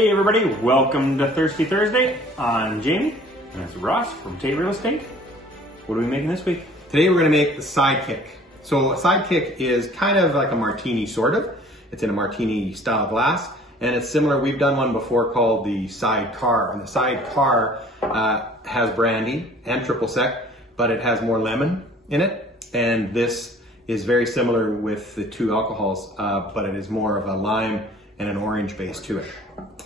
Hey everybody, welcome to Thirsty Thursday. I'm Jamie, and that's Ross from Tait Real Estate. What are we making this week? Today we're going to make the Sidekick. So a Sidekick is kind of like a martini, sort of. It's in a martini style glass, and it's similar. We've done one before called the Sidecar, and the Sidecar has brandy and triple sec, but it has more lemon in it, and this is very similar with the two alcohols, but it is more of a lime and an orange base to it.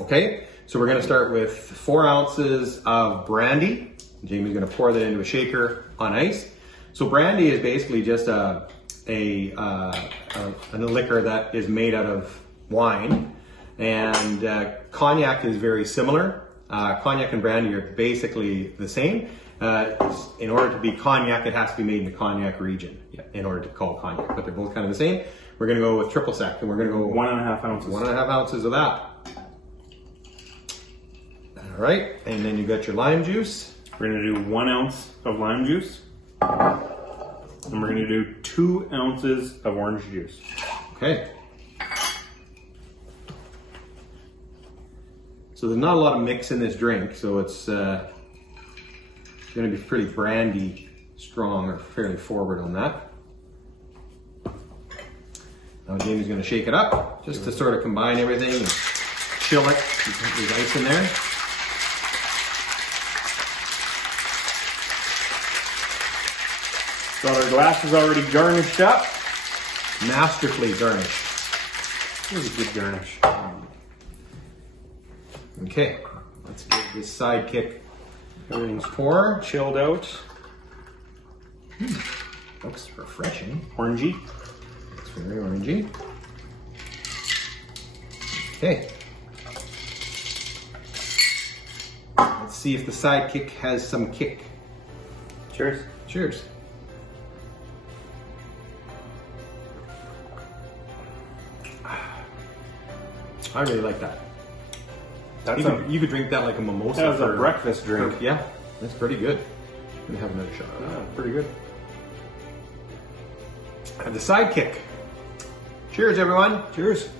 Okay, so we're going to start with 4 ounces of brandy. Jamie's going to pour that into a shaker on ice. So brandy is basically just a liquor that is made out of wine, and cognac is very similar. Cognac and brandy are basically the same. In order to be cognac, it has to be made in the cognac region in order to call cognac, but they're both kind of the same. We're going to go with triple sec, and we're going to go 1.5 ounces. 1.5 ounces of that. All right, and then you got your lime juice. We're going to do 1 ounce of lime juice, and we're going to do 2 ounces of orange juice. Okay. So there's not a lot of mix in this drink, so it's going to be pretty brandy strong, or fairly forward on that. Now Jamie's going to shake it up just to sort of combine everything and chill it. There's ice in there. So our glass is already garnished up. Masterfully garnished. Really good garnish. Okay, let's give this Sidekick Everything's pour. chilled out. Looks refreshing. Orangey. It's very orangey. Okay. Let's see if the Sidekick has some kick. Cheers. Cheers. I really like that. You could drink that like a mimosa. That's a breakfast drink. Yeah, that's pretty good. I'm gonna have another shot. Yeah, pretty good. And the Sidekick. Cheers, everyone. Cheers.